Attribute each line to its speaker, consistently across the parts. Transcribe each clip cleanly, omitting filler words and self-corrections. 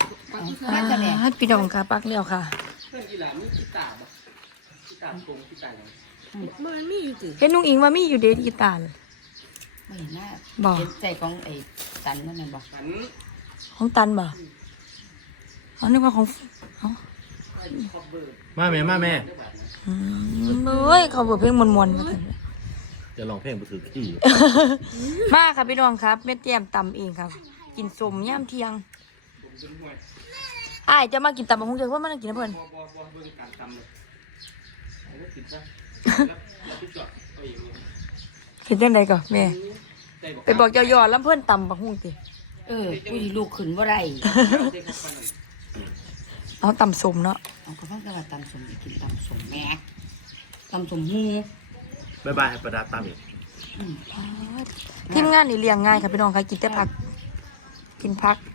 Speaker 1: ให้พี่น้องค่ะปักเลี้ยวค่ะ
Speaker 2: เพื่อนอีหลานนี่กีตาร์บ่กีตาร์กงกีตาร์หยัง
Speaker 3: มันมีอยู่สิ
Speaker 1: เห็นนุ่งอิงว่ามีอยู่เดทกีตาร์
Speaker 3: ไม่เห็นหน้า
Speaker 1: บ่
Speaker 3: เห็นใจของไอ้ตันนั่นน่ะบ่
Speaker 2: ฉัน
Speaker 1: ของตันบ่อ๋อนึกว่าของเอ้า
Speaker 2: คอเบอร์
Speaker 4: มาแม่
Speaker 1: เฮ้ยเขาเปิดเพลงมวนๆมาถึง
Speaker 4: จะลองเพลงไปถือขี้
Speaker 1: มาค่ะพี่น้องครับแม่เตรียมตำเองครับ กินสมย่ามเที่ยง
Speaker 2: ผมจนห่วย
Speaker 1: อ้ายจะมากินตำบักหุ่งเดี๋ยวว่ามันกินนะเพิ่น
Speaker 2: บ่เบิ่งการทำเลยเอาไว้ติดซะแล้วพี่จอดเอาเองเนี่ย
Speaker 1: เห็นจังไดก่อนแม่
Speaker 2: ใจบอก
Speaker 1: ไปบอกย่อๆแล้วเพิ่นตำบักหุ่งติ
Speaker 3: ผู้ที่ลูกขึ้นบ่ได้
Speaker 2: ใจครับปานนั้น
Speaker 1: เอาตำสมเนาะ
Speaker 3: เอาก็ต้องกระว่าตำสมกินตำสมแม่ตำสมหู
Speaker 4: บ๊ายบายประดาตามอีก
Speaker 1: ทีมงานนี่เลี้ยงง่ายค่ะพี่น้องค่ะกินแต่ผัก กินผัก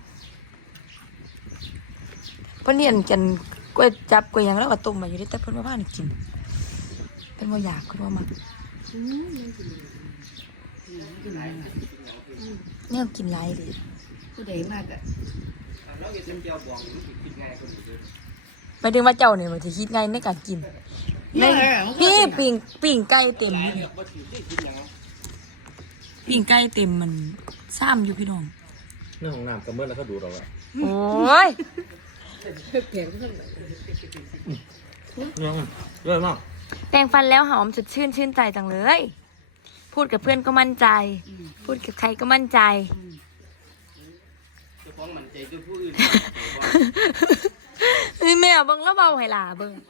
Speaker 1: เพิ่นเรียนกันกล้วยจับกล้วยหยังแล้วก็ต้มมาอยู่ได้แต่เพิ่นบ่พานี่กินเพิ่นบ่อยากเพิ่นบ่มักแนวกินหลายเลย
Speaker 3: ผู้ใดมากอะ
Speaker 2: แล้วเฮ็ดเป็นเจียวบองมันสิกินง่ายกว่านี้เด้อ
Speaker 1: หมายถึงว่าเจ้าเนี่ยมันสิคิดง่ายในการกินในพี่ปิ่งไก่เต็ม
Speaker 2: หลาย
Speaker 1: นี่
Speaker 2: เลือกบ่ถือที่กินหยัง
Speaker 1: ปิ่งไก่เต็มมันซ้ำอยู่พี่น้อง
Speaker 4: เรื่องของน้ำกระเมื่อแล้วก็ดูเราอะ
Speaker 1: โอ้ย
Speaker 4: เรื่องมาก
Speaker 1: แปรงฟันแล้วหอมสดชื่นใจจังเลย พูดกับเพื่อนก็มั่นใจ พูดกับใครก็มั่นใจ
Speaker 2: เจ้าของมั่นใจด้วยผู้อื่น
Speaker 1: เฮ้ยแม่เบิ่งแล้วเบาให้หล่าเบิ่ง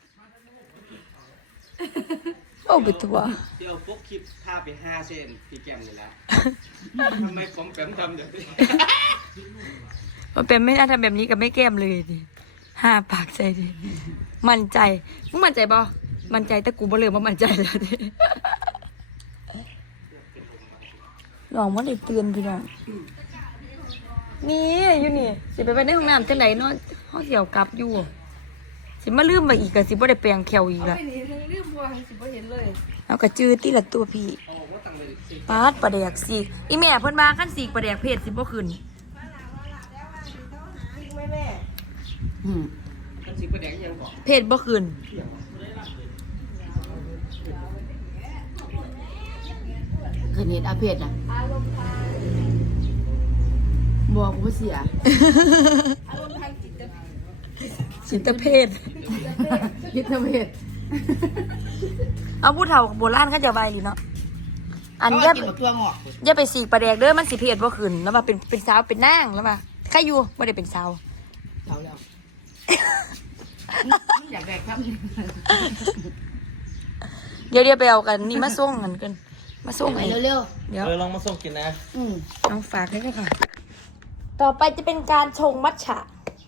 Speaker 1: โอ้ไปตัว
Speaker 2: เดี๋ยวพวกคลิปท่าไป5เส้นพี่แก้มนี่แหละทำไมผมแปมทำอย่างนี้
Speaker 1: มันเป็นไม่น่าทำแบบนี้กับไม่แก้มเลยดิห้าปากใจดิมั่นใจมึงมั่นใจบ่มั่นใจแต่กูบ่เลยว่ามั่นใจแล้วดิลองว่าได้เตือนพี่น้องนี่อยู่นี่สิไปในห้องน้ำจังไหนเนาะห้องเสียวกลับอยู่สิมาลืมไปอีกก็สิบ่ได้แปลงแขวอีกละ
Speaker 3: ไม่นี่ลืมบัวสิบ่เห็นเลย
Speaker 1: เอากระจือตีละตัวพี่
Speaker 2: เอาว่าตั้งเลยสิ
Speaker 1: ปาดปลาแดกสีกอีแม่เพิ่นมาขั้นสีกปลาแดกเพศสิบ่ขึ้น
Speaker 2: มันสิประแดงยังบอก
Speaker 1: เพศบ่ขึ้น
Speaker 3: คืนเห็นอาเพศน่ะบัวกูบ่เสีย
Speaker 1: สิตเพศ
Speaker 3: พิษเพศ
Speaker 1: เอาผู้เฒ่าโบราณเขาจะไว้หรือเนาะอัน
Speaker 3: เขา
Speaker 1: อย่า
Speaker 3: กินบักตัวงอก
Speaker 1: อย่าไปสีกปลาแดกเด้อมันสิเพศบ่ขึ้นแล้วว่าเป็นสาวเป็นนางแล้วว่าใครอยู่บ่ได้เป็นสาว
Speaker 3: เอาแล้วอยากแดกครับ
Speaker 1: เดี๋ยวไปเอากันนี่มาส่งกันกันมาส่ง
Speaker 3: ไป
Speaker 1: ให้
Speaker 3: เร็ว
Speaker 1: เดี๋ยว
Speaker 4: ลองมาส่งกินนะ
Speaker 1: เอาฝากได้เลยค่ะ ต่อไปจะเป็นการชงมัทฉะ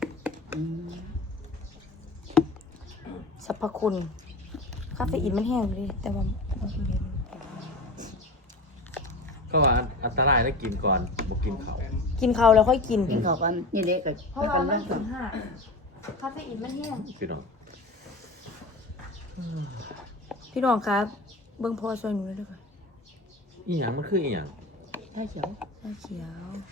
Speaker 1: สรรพคุณคาเฟอีนมันแห้งเลยแต่ว่า
Speaker 4: ก็ว่าอันตรายถ้ากินก่อนบอกกินเขา
Speaker 1: กินข้าวแล้วค่อยกิน
Speaker 3: กินข้าวกันนี่เด็กกับ
Speaker 1: เพราะว่ามันถึงห้าคาเฟอีนมันแห้ง
Speaker 4: พี่น้อง
Speaker 1: พี่น้องครับเบิ้งพอช่วยหนูเลยด้วยค่ะ
Speaker 4: อีหยังมันคืออีหยัง
Speaker 3: ถ้าเขียว
Speaker 1: ชาเขียว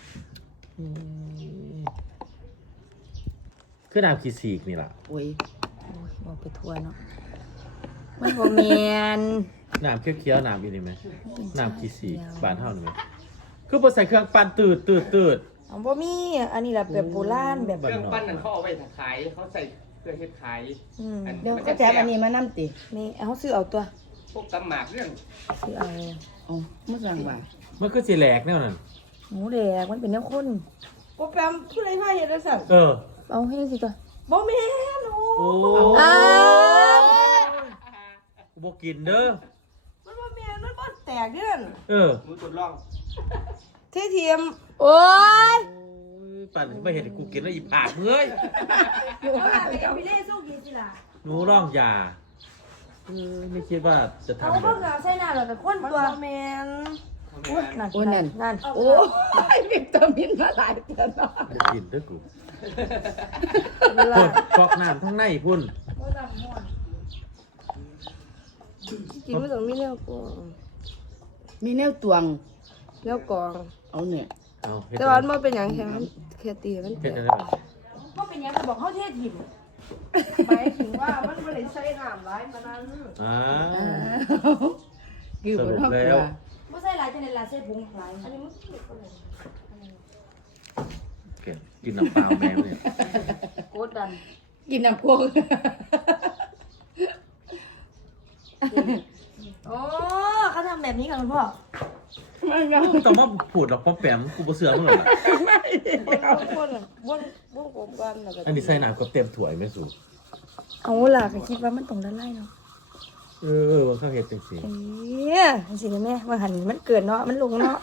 Speaker 4: คือน้ำขี้สีกนี่ล่ะ
Speaker 3: โอ้ย
Speaker 1: โอ้ยบอกไปทัวเนาะมันบ่แมน
Speaker 4: น้ำเคี้ยวๆน้ำอีนี่ไหมน้ำขี้สีกบานเท่านี่ไหมคือบ่ใส่เครื่องปั่นตืด
Speaker 1: อ๋อบ่มีอันนี้แหละแบบโบราณแบบ
Speaker 2: เครื่องปั้นนั่นเขาเอาไว้ขายเขาใส่เครื่องเฮ็ดขาย
Speaker 3: เดี๋ยวก็แจกอันนี้มาน้ำติ
Speaker 1: นี่เอาซื้อเอาตัว
Speaker 2: พวกตำหมากเรื่อง
Speaker 1: ซื้อเอา
Speaker 3: อ๋อเมื่อสั่งว่า
Speaker 4: มันคือสิแหลกแนวนั้น
Speaker 1: หมูแดงมันเป็นน้ำข้น
Speaker 5: โปรแกรมผู้ใดพาเห็นได้สั่น
Speaker 4: เออ
Speaker 1: เอาให้สิตัว
Speaker 5: บ่แม่นโอ้
Speaker 4: โอ้
Speaker 1: อ้าว
Speaker 4: กูบอกกินเด้อ
Speaker 5: มันบ่แม่นมันบ่แตกเด้อน
Speaker 4: เออ
Speaker 2: มือทดลอง
Speaker 5: เทียม
Speaker 1: โอ้ย
Speaker 4: ปั่นไม่เห็นกูกินแล้วอีผากเฮ้ย
Speaker 5: พี่เล่สู้กินสิล่ะ
Speaker 4: หนูร้องยาไม่คิดว่าจะ
Speaker 1: เอา
Speaker 4: ทำ
Speaker 1: พวกเราใช้น้ำเราไปข้น
Speaker 5: มัน
Speaker 1: ตัว
Speaker 5: บ่แม่น
Speaker 1: อุ้ยนั่น
Speaker 3: โอ้ยนั่น
Speaker 1: นั่น
Speaker 3: โอ้ยวิตามินมาหลายเดือนแล้ว
Speaker 4: จะกินเด้อกู
Speaker 1: เวลา
Speaker 4: พุ่นกอกน้ำทั้งในพุ่น
Speaker 5: กินไม่ต้องมีแนวกอง
Speaker 3: มีแนวตวง
Speaker 5: แนวกอง
Speaker 3: เอาเนี่ย
Speaker 4: เอาเฮ็ด
Speaker 5: แต่ว่ามันบ่เป็นหยังแค่มันแค่ตีมันแต
Speaker 4: เฮ็ด
Speaker 5: ก
Speaker 4: อะไรบ้าง
Speaker 1: เขาเป็นยังไงบอกเขาเทศถิ่ม
Speaker 5: หมายถึงว่ามันบ่ได้ใส่น้ำหลายปานนั้น
Speaker 4: อ่า
Speaker 3: คือบ่ต้อง
Speaker 4: สรุปแล้
Speaker 3: กลั
Speaker 4: ว
Speaker 3: ว
Speaker 1: ไม่ใส่หลายจะในลาใส่ผงหลายอันนี้มันเด็กคนไหน
Speaker 4: แกกินน้ำเปล่าแมวเนี่ย
Speaker 1: โคตรดัน
Speaker 3: กินน้ำพวก
Speaker 1: โอ้เขาทำแบบนี้กันคุณพ่อ
Speaker 4: มึงต้องมาพูดหรอกป้อมแปมกูบ่เสือมึงหรอก
Speaker 5: คนอ่ะบ่กบกันแล้วก็
Speaker 4: อันนี้ใส่น้ำก็เต็มถ้วยแม่สู
Speaker 1: เอาล่ะก็คิดว่ามันตรงด้านไล่เนาะ
Speaker 4: ว่าข้าวเฮ็ดจังซี่
Speaker 1: เอ๊ะสิแม่ว่าหันมันเกิดเนาะมันลงเนาะ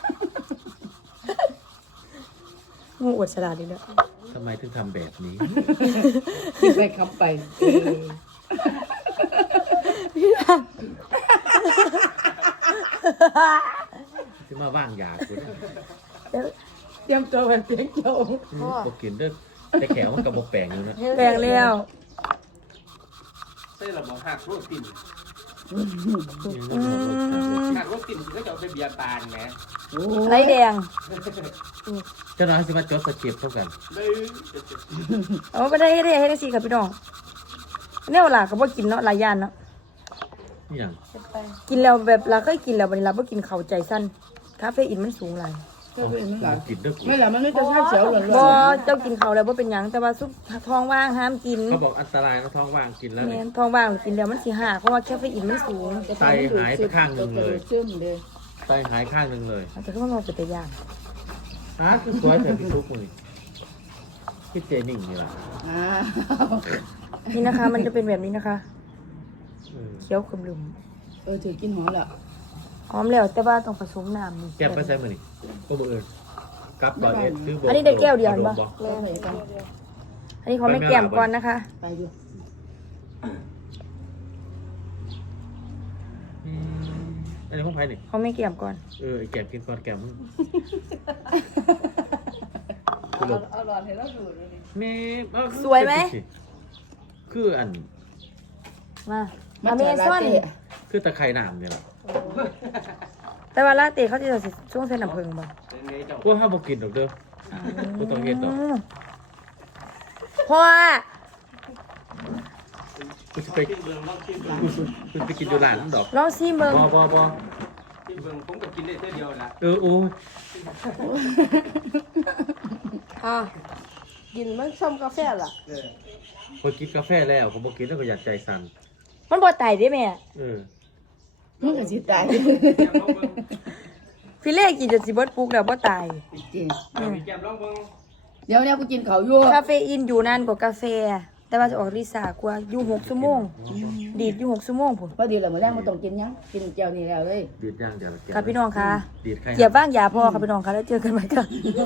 Speaker 1: งูอวดฉลาดดีเด้อ
Speaker 4: ทำไมถึงทำแบบนี้
Speaker 3: กินไปคำไป
Speaker 4: ที่มาว่างยากูเนี่ย
Speaker 3: เตรียมตัวเป็นเพียงโจ
Speaker 4: บ่กินเด้อแต่แขวมันก็บ่แปลงอยู่นะ
Speaker 1: แปลงแล้ว
Speaker 2: ใส่ระบบหักโรคติ่น
Speaker 1: อืม
Speaker 2: หักโรคติ่นก็จะเอาไปเบียร์ตาลไง
Speaker 1: ไรแดง
Speaker 4: เจ้าน้อยสิมาจดสคริปต์เท่ากัน
Speaker 2: เลย
Speaker 1: เอาไปได้ให้ได้สิครับพี่น้องเนี่ยล่ะก็บ่กินเนาะหลายอย่างเนาะ
Speaker 4: นี่หยัง
Speaker 1: กินแล้วแบบเราเคยกินแล้วบัดนี้เราบ่กินข้าวใจสั้นคาเฟอีนมันสูงหลาย
Speaker 3: ก็เป็นมันหลาย
Speaker 4: กินเด้อกู
Speaker 3: ไม่หล่ะมันไม่จะท่าเสียวหล่น
Speaker 1: บ่เจ้ากินข้าวแล้วบ่เป็นหยังแต่ว่าซุปท้องว่างห้ามกิน
Speaker 4: เขาบอกอันตรายนะท้องว่างกินแล้ว
Speaker 1: แม่
Speaker 4: เนี่ย
Speaker 1: นท้องว่างกินแล้วมันสิหักเพราะว่าคาเฟอีนมันสูง
Speaker 4: ไตหายไปข้างหนึ่งเลย
Speaker 3: ซึมเลย
Speaker 4: ไตหายข้างหนึงเลย
Speaker 1: แต่ก็มันเป็นแต่ย่าง
Speaker 4: คือสวยแต่พี่ทุกคนนี่พี่เจนิ่งนี่ล่ะ
Speaker 3: อ้าว
Speaker 1: นี่นะคะ มันจะเป็นแบบนี้นะคะ
Speaker 4: อืม
Speaker 1: เคี้ยวขมลุม
Speaker 3: ถือกินหอมละ
Speaker 1: หอมแล้วแต่ว่าต้องผสมน้ำนี่
Speaker 4: แก้มไปใส่มือนี่ก็บ่เอิญกลับก่อนซื้อบ่
Speaker 1: อันนี้ได้แก้วเดียวเห็นปะ
Speaker 4: บ่
Speaker 3: แม่ไปกัน
Speaker 1: อันนี้เขาไม่แก้มก่อนนะคะ
Speaker 3: ไปอยู่
Speaker 4: อืมอันนี้ของไผนี่
Speaker 1: เขาไม่แก้มก่อน
Speaker 4: ไอ้แก้มกินก่อนแก้มมึง
Speaker 5: เอาหลอดให้เราดูเลย
Speaker 4: แม่เอา
Speaker 1: สวยไหม
Speaker 4: คืออัน
Speaker 1: มาอเมซอน
Speaker 4: คือตะไคร่น้ำเนี่ยล่ะ
Speaker 1: แต่ว่าลาเต้เขาจะใส่ช่วงเส้นน้ำผึ้งบ่
Speaker 2: เป็นไงเจ้า
Speaker 4: ว่าห้ามบ่กินดอกเด้อบ่ต้องเฮ็ดดอก
Speaker 1: พ่อ
Speaker 4: กูสิไป
Speaker 2: ที่เบิ่งลองที่เบิ่ง
Speaker 4: กูไปกินอยู่ร้านนั่นดอก
Speaker 1: ลองซิมเบิ่ง
Speaker 4: บ่
Speaker 2: ที่เบิ่งผมก็กินได้เท่าเดียวละ
Speaker 4: โอ้ย
Speaker 5: อ่ะกินมันซ้ำกาแฟล่ะ
Speaker 4: พอกินกาแฟแล้วผมบ่กินแล้วก็อยากใจสั่น
Speaker 1: มันบ่ไตได้แม่
Speaker 3: มึงก็สิตาย
Speaker 1: พี่เล่กินจนสิเบิดปลุกแล้วบ่ตาย
Speaker 3: จริง
Speaker 2: มีแก้มลองเบิ่ง
Speaker 3: เดี๋ยวเนี่ยกูกินเขาอยู่
Speaker 1: คาเฟอีนอยู่นานกว่ากาแฟ แต่ว่าจะออกฤทธิ์สากว่าอยู่6ชั่วโมง ดีดอยู่6ชั่วโมงพุ่น
Speaker 3: พอดีแล้วมื้อแรกบ่ต้องกินหยังกินแก้วนี่แล้วเว้ย
Speaker 4: ดีดย่างเดียวละแก้ว
Speaker 1: ค่ะพี่น้องค่ะ
Speaker 4: ดีดไข่
Speaker 1: เหยียบบ้างอย่าพอค่ะพี่น้องค่ะแล้วเจอกันใหม่ค่ะ